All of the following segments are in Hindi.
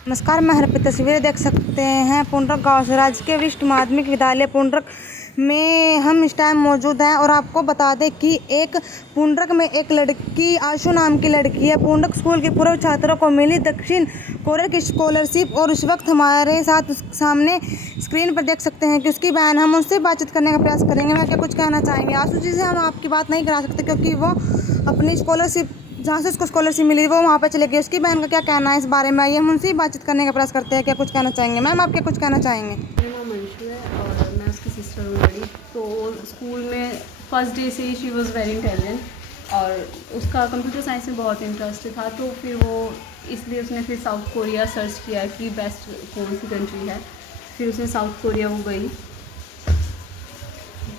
नमस्कार, मैं हर पे तस्वीरें देख सकते हैं पुंडरक गांव से। राजकीय वरिष्ठ माध्यमिक विद्यालय पुंडरक में हम इस टाइम मौजूद हैं और आपको बता दें कि एक पुंडरक में एक लड़की आशु नाम की लड़की है। पुंडरक स्कूल के पूर्व छात्रों को मिली दक्षिण कोरिया की स्कॉलरशिप और इस वक्त हमारे साथ सामने स्क्रीन पर देख सकते हैं कि उसकी बहन। हम उससे बातचीत करने का प्रयास करेंगे। मैं क्या कुछ कहना चाहेंगे। आशु जी से हम आपकी बात नहीं करा सकते क्योंकि वो अपनी स्कॉलरशिप जहाँ से उसको स्कॉलरशिप मिली वो वहाँ पे चले गई। उसकी बहन का क्या कहना है इस बारे में, आइए हम उनसे बातचीत करने का प्रयास करते हैं। क्या कुछ कहना चाहेंगे मैम, आप क्या कुछ कहना चाहेंगे। मेरा नाम मंशु है और मैं उसकी सिस्टर हूँ बड़ी। तो स्कूल में फर्स्ट डे से ही शी वॉज़ वेरी इंटेलिजेंट और उसका कंप्यूटर साइंस में बहुत इंटरेस्ट था। तो फिर वो इसलिए उसने फिर साउथ कोरिया सर्च किया कि बेस्ट कौन सी कंट्री है। फिर उसने साउथ कोरिया वो गई।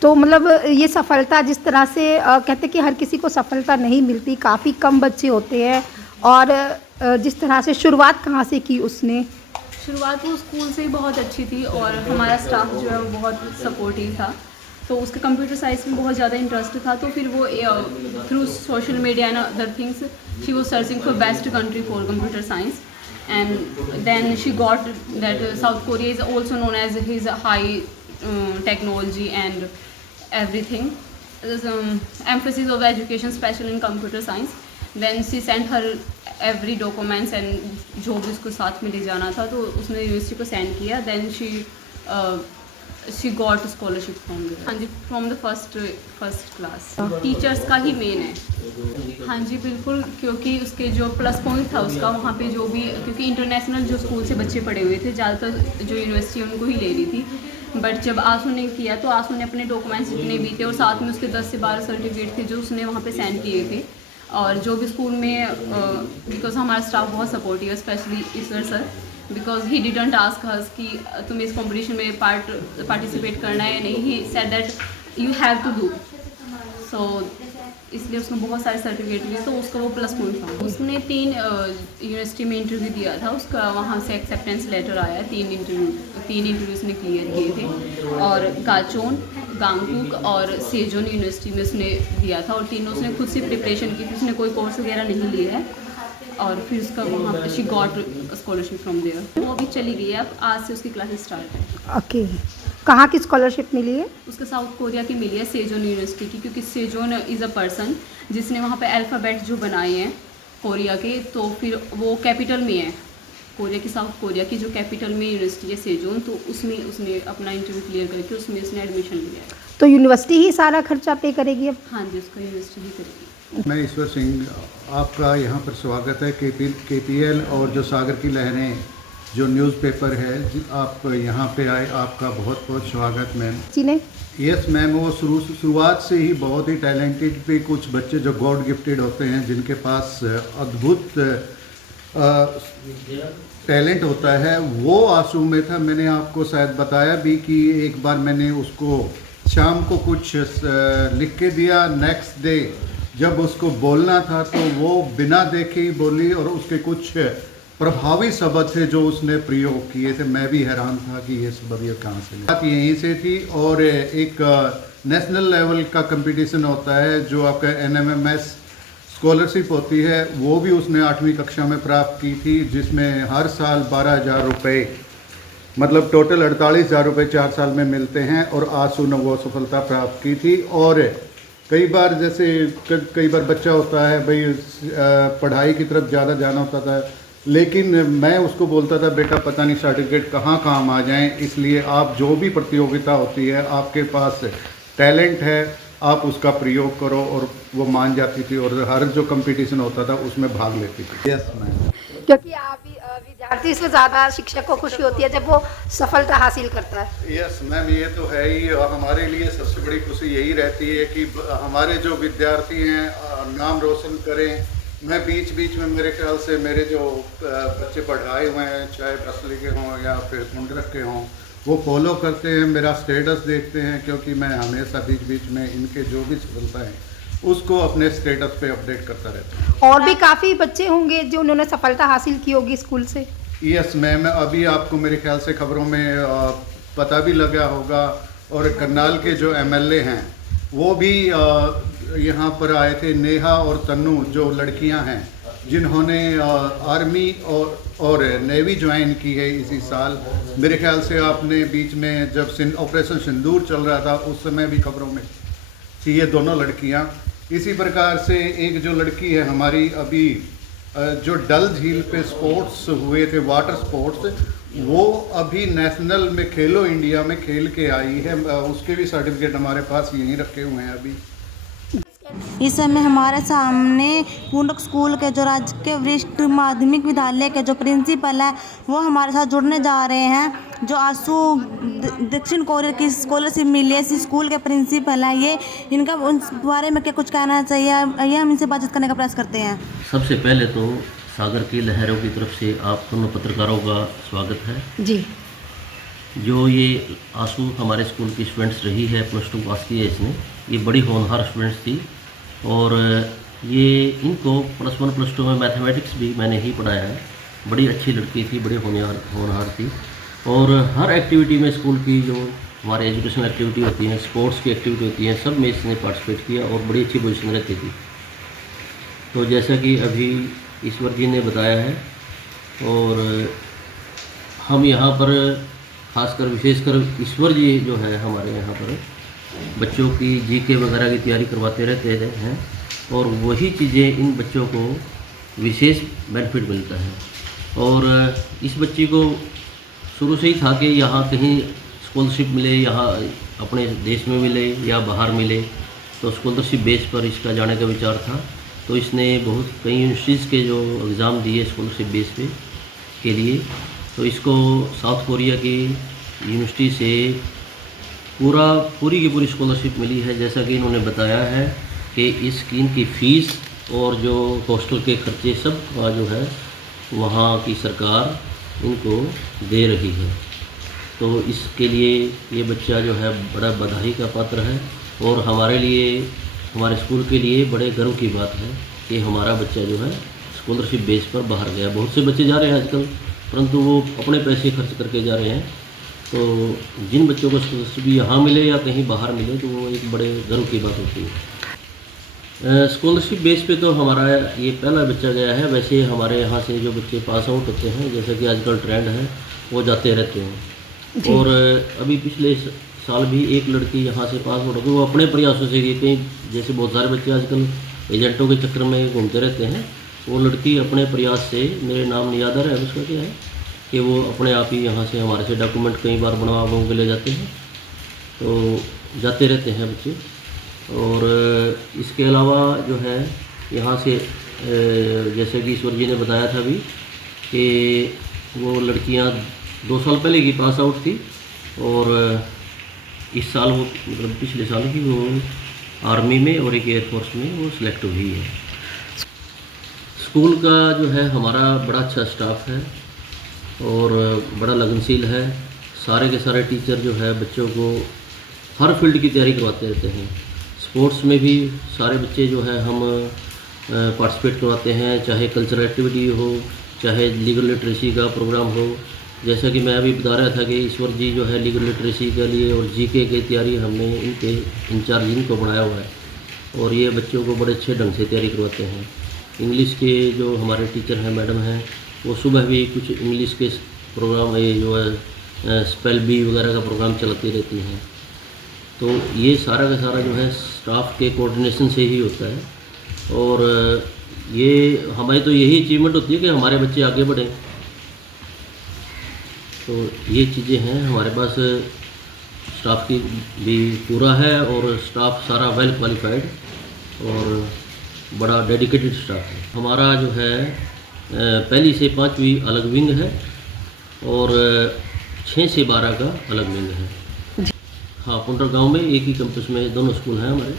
तो मतलब ये सफलता जिस तरह से कहते कि हर किसी को सफलता नहीं मिलती, काफ़ी कम बच्चे होते हैं। और जिस तरह से शुरुआत कहाँ से की उसने? शुरुआत वो स्कूल से ही बहुत अच्छी थी और हमारा स्टाफ जो है वो बहुत सपोर्टिव था। तो उसके कंप्यूटर साइंस में बहुत ज़्यादा इंटरेस्ट था। तो फिर वो through social media and other things she was searching for best country for computer science and then she got that South Korea is also known as his high technology and everything, emphasis of education special in computer science. Then she sent her every documents and जो भी उसको साथ में ले जाना था तो उसने यूनिवर्सिटी को सेंड किया। Then she got scholarship from there. हाँ जी, from the first class. Teachers का ही मेन है। हाँ जी बिल्कुल, क्योंकि उसके जो प्लस पॉइंट था उसका वहाँ पे जो भी, क्योंकि इंटरनेशनल जो स्कूल से बच्चे पढ़े हुए थे ज़्यादातर जो यूनिवर्सिटी उनको ही ले रही थी। बट जब आंसू ने किया तो आंसू ने अपने डॉक्यूमेंट्स जितने भी थे और साथ में उसके 10 से 12 सर्टिफिकेट थे जो उसने वहाँ पे सेंड किए थे। और जो भी स्कूल में बिकॉज हमारा स्टाफ बहुत सपोर्टिव है, specially Ishwar sir, because he didn't ask us कि तुम्हें इस कॉम्पिटिशन में पार्टिसिपेट करना है या नहीं। He said that you have to do so, इसलिए उसने बहुत सारे सर्टिफिकेट लिए तो उसका वो प्लस पॉइंट था। उसने 3 यूनिवर्सिटी में इंटरव्यू दिया था, उसका वहाँ से एक्सेप्टेंस लेटर आया। 3 इंटरव्यू उसने क्लियर किए थे और गाचोन, गांगटूक और सेजोन यूनिवर्सिटी में उसने दिया था और तीनों उसने खुद से प्रिपरेशन की थी। उसने कोई कोर्स वगैरह नहीं लिया है और फिर उसका वहाँ she got scholarship from there. वो अभी चली गई है, अब आज से उसकी क्लासेस स्टार्ट है। ओके, कहाँ की स्कॉलरशिप मिली है? उसका साउथ कोरिया की मिली है, सेजोन यूनिवर्सिटी की, क्योंकि सेजोन इज़ अ पर्सन जिसने वहाँ पे अल्फ़ाबेट जो बनाए हैं कोरिया के। तो फिर वो कैपिटल में है कोरिया की, साउथ कोरिया की जो कैपिटल में यूनिवर्सिटी है सेजोन। तो उसमें उसने अपना इंटरव्यू क्लियर करके उसमें उसने एडमिशन लिया है। तो यूनिवर्सिटी ही सारा खर्चा पे करेगी अब? हाँ जी, उसका यूनिवर्सिटी ही करेगी। मैं ईश्वर सिंह, आपका यहाँ पर स्वागत है। KPL और जो सागर की लहरें जो न्यूज़पेपर है, आप यहाँ पे आए, आपका बहुत बहुत स्वागत मैम जी ने। यस मैम, वो शुरुआत से ही बहुत ही टैलेंटेड पे कुछ बच्चे जो गॉड गिफ्टेड होते हैं, जिनके पास अद्भुत टैलेंट होता है, वो आंसू में था। मैंने आपको शायद बताया भी कि एक बार मैंने उसको शाम को कुछ लिख के दिया। नेक्स्ट डे जब उसको बोलना था तो वो बिना देखे ही बोली और उसके कुछ प्रभावी शब्द थे जो उसने प्रयोग किए थे। मैं भी हैरान था कि ये शब्द ये कहाँ से बात यहीं से थी। और एक नेशनल लेवल का कंपटीशन होता है जो आपका NMMS स्कॉलरशिप होती है, वो भी उसने 8वीं कक्षा में प्राप्त की थी, जिसमें हर साल 12,000 रुपये, मतलब टोटल 48,000 रुपये 4 साल में मिलते हैं। और आंसू ने वो सफलता प्राप्त की थी। और कई बार जैसे कई बार बच्चा होता है भाई पढ़ाई की तरफ ज़्यादा जाना होता था, लेकिन मैं उसको बोलता था बेटा पता नहीं सर्टिफिकेट कहाँ काम आ जाएं, इसलिए आप जो भी प्रतियोगिता होती है, आपके पास टैलेंट है, आप उसका प्रयोग करो। और वो मान जाती थी और हर जो कंपटीशन होता था उसमें भाग लेती थी। यस मैम, क्योंकि आप विद्यार्थी से ज़्यादा शिक्षक को खुशी होती है जब वो सफलता हासिल करता है। यस मैम, ये तो है ही। हमारे लिए सबसे बड़ी खुशी यही रहती है कि हमारे जो विद्यार्थी हैं नाम रोशन करें। मैं बीच बीच में मेरे ख्याल से मेरे जो बच्चे पढ़ाए हुए हैं, चाहे बसली के हों या फिर पुंडरक के हों, वो फॉलो करते हैं, मेरा स्टेटस देखते हैं, क्योंकि मैं हमेशा बीच बीच में इनके जो भी सफलता है उसको अपने स्टेटस पे अपडेट करता रहता हूँ। और भी काफ़ी बच्चे होंगे जो उन्होंने सफलता हासिल की होगी स्कूल से। यस मैम, अभी आपको मेरे ख्याल से खबरों में पता भी लगा होगा। और करनाल के जो MLA हैं वो भी यहाँ पर आए थे। नेहा और तन्नू जो लड़कियाँ हैं जिन्होंने आर्मी और नेवी ज्वाइन की है इसी साल। मेरे ख्याल से आपने बीच में जब ऑपरेशन सिंदूर चल रहा था उस समय भी खबरों में थी ये दोनों लड़कियां। इसी प्रकार से एक जो लड़की है हमारी अभी जो डल झील पे स्पोर्ट्स हुए थे, वाटर स्पोर्ट्स, वो अभी नेशनल में खेलो इंडिया में खेल के आई है। उसके भी सर्टिफिकेट हमारे पास यहीं रखे हुए हैं अभी। इस समय हमारे सामने पूर्णक स्कूल के जो राजकीय वरिष्ठ माध्यमिक विद्यालय के जो प्रिंसिपल है वो हमारे साथ जुड़ने जा रहे हैं। जो आंसू दक्षिण कोरिया की स्कॉलरशिप मिली है, इस स्कूल के प्रिंसिपल है ये। इनका उन बारे में क्या कुछ कहना चाहिए, ये हम इनसे बातचीत करने का प्रयास करते हैं। सबसे पहले तो सागर की लहरों की तरफ से आप दोनों पत्रकारों का स्वागत है जी। जो ये आंसू हमारे स्कूल की स्टूडेंट्स रही है, +2 पास की है इसने। ये बड़ी होनहार स्टूडेंट्स थी और ये इनको +1 +2 में मैथमेटिक्स भी मैंने ही पढ़ाया है। बड़ी अच्छी लड़की थी, बड़ी होनहार थी और हर एक्टिविटी में स्कूल की जो हमारे एजुकेशनल एक्टिविटी होती हैं, स्पोर्ट्स की एक्टिविटी होती हैं, सब में इसने पार्टिसिपेट किया और बड़ी अच्छी पोजीशन रहती थी। तो जैसा कि अभी ईश्वर जी ने बताया है और हम यहाँ पर खासकर विशेषकर ईश्वर जी जो है हमारे यहाँ पर बच्चों की जीके वगैरह की तैयारी करवाते रहते हैं और वही चीज़ें इन बच्चों को विशेष बेनिफिट मिलता है। और इस बच्ची को शुरू से ही था कि यहाँ कहीं स्कॉलरशिप मिले, यहाँ अपने देश में मिले या बाहर मिले, तो स्कॉलरशिप बेस पर इसका जाने का विचार था। तो इसने कई यूनिवर्सिटीज़ के जो एग्ज़ाम दिए स्कॉलरशिप बेस पे के लिए, तो इसको साउथ कोरिया की यूनिवर्सिटी से पूरी की पूरी स्कॉलरशिप मिली है। जैसा कि इन्होंने बताया है कि इनकी फ़ीस और जो हॉस्टल के खर्चे सब का जो है वहाँ की सरकार इनको दे रही है। तो इसके लिए ये बच्चा जो है बड़ा बधाई का पात्र है और हमारे लिए, हमारे स्कूल के लिए बड़े गर्व की बात है कि हमारा बच्चा जो है स्कॉलरशिप बेस पर बाहर गया। बहुत से बच्चे जा रहे हैं आजकल, परंतु वो अपने पैसे खर्च करके जा रहे हैं। तो जिन बच्चों को स्कॉलरशिप यहाँ मिले या कहीं बाहर मिले तो वो एक बड़े गर्व की बात होती है। स्कॉलरशिप बेस पे तो हमारा ये पहला बच्चा गया है। वैसे हमारे यहाँ से जो बच्चे पास आउट होते हैं, जैसा कि आजकल ट्रेंड है, वो जाते रहते हैं। और अभी पिछले साल भी एक लड़की यहाँ से पास आउट होगी, वो अपने प्रयासों से गई। कहीं जैसे बहुत सारे बच्चे आजकल एजेंटों के चक्कर में घूमते रहते हैं, वो लड़की अपने प्रयास से, मेरे नाम नहीं याद है उसका क्या है, कि वो अपने आप ही यहाँ से हमारे से डॉक्यूमेंट कई बार बनवा के ले जाते हैं। तो जाते रहते हैं बच्चे। और इसके अलावा जो है यहाँ से जैसे कि ईश्वर जी ने बताया था अभी कि वो लड़कियाँ 2 साल पहले की पास आउट थी और इस साल वो मतलब पिछले साल ही वो आर्मी में और एक एयरफोर्स में वो सिलेक्ट हुई है। स्कूल का जो है हमारा बड़ा अच्छा स्टाफ है और बड़ा लगनशील है। सारे के सारे टीचर जो है बच्चों को हर फील्ड की तैयारी करवाते रहते हैं। स्पोर्ट्स में भी सारे बच्चे जो है हम पार्टिसिपेट करवाते हैं, चाहे कल्चरल एक्टिविटी हो, चाहे लीगल लिटरेसी का प्रोग्राम हो। जैसा कि मैं अभी बता रहा था कि ईश्वर जी जो है लीगल लिटरेसी के लिए और जीके की तैयारी हमने इनके इंचार्ज इनको बनाया हुआ है और ये बच्चों को बड़े अच्छे ढंग से तैयारी करवाते हैं। इंग्लिश के जो हमारे टीचर हैं, मैडम हैं, वो सुबह भी कुछ इंग्लिश के प्रोग्राम, ये जो है स्पेल बी वगैरह का प्रोग्राम चलाती रहती हैं। तो ये सारा का सारा जो है स्टाफ के कोऑर्डिनेशन से ही होता है और ये हमारी तो यही अचीवमेंट होती है कि हमारे बच्चे आगे बढ़ें। तो ये चीज़ें हैं हमारे पास। स्टाफ की भी पूरा है और स्टाफ सारा वेल क्वालिफाइड और बड़ा डेडिकेटेड स्टाफ है। हमारा जो है पहली से 5वीं अलग विंग है और 6 से 12 का अलग विंग है। हाँ, पुंडर गांव में एक ही कैंपस में दोनों स्कूल हैं हमारे।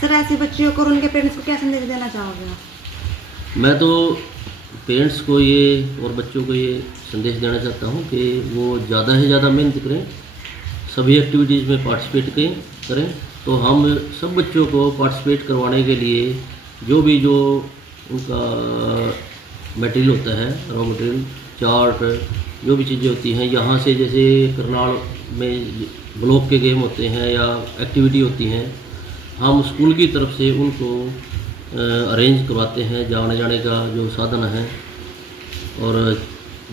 सर, ऐसे बच्चों को और उनके पेरेंट्स को क्या संदेश देना चाहोगे आप? मैं तो पेरेंट्स को ये और बच्चों को ये संदेश देना चाहता हूँ कि वो ज़्यादा से ज़्यादा मेहनत करें, सभी एक्टिविटीज़ में पार्टिसिपेट करें। तो हम सब बच्चों को पार्टिसिपेट करवाने के लिए जो उनका मटेरियल होता है, रॉ मटेरियल, चार्ट, जो भी चीज़ें होती हैं, यहाँ से जैसे करनाल में ब्लॉक के गेम होते हैं या एक्टिविटी होती हैं, हम स्कूल की तरफ से उनको अरेंज करवाते हैं, जाने जाने का जो साधन है। और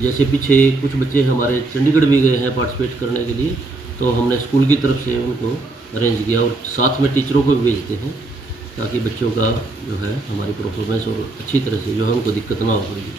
जैसे पीछे कुछ बच्चे हमारे चंडीगढ़ भी गए हैं पार्टिसिपेट करने के लिए, तो हमने स्कूल की तरफ से उनको अरेंज किया और साथ में टीचरों को भी भेजते हैं ताकि बच्चों का जो है हमारी परफॉर्मेंस और अच्छी तरह से जो है उनको दिक्कत ना हो पड़ेगी।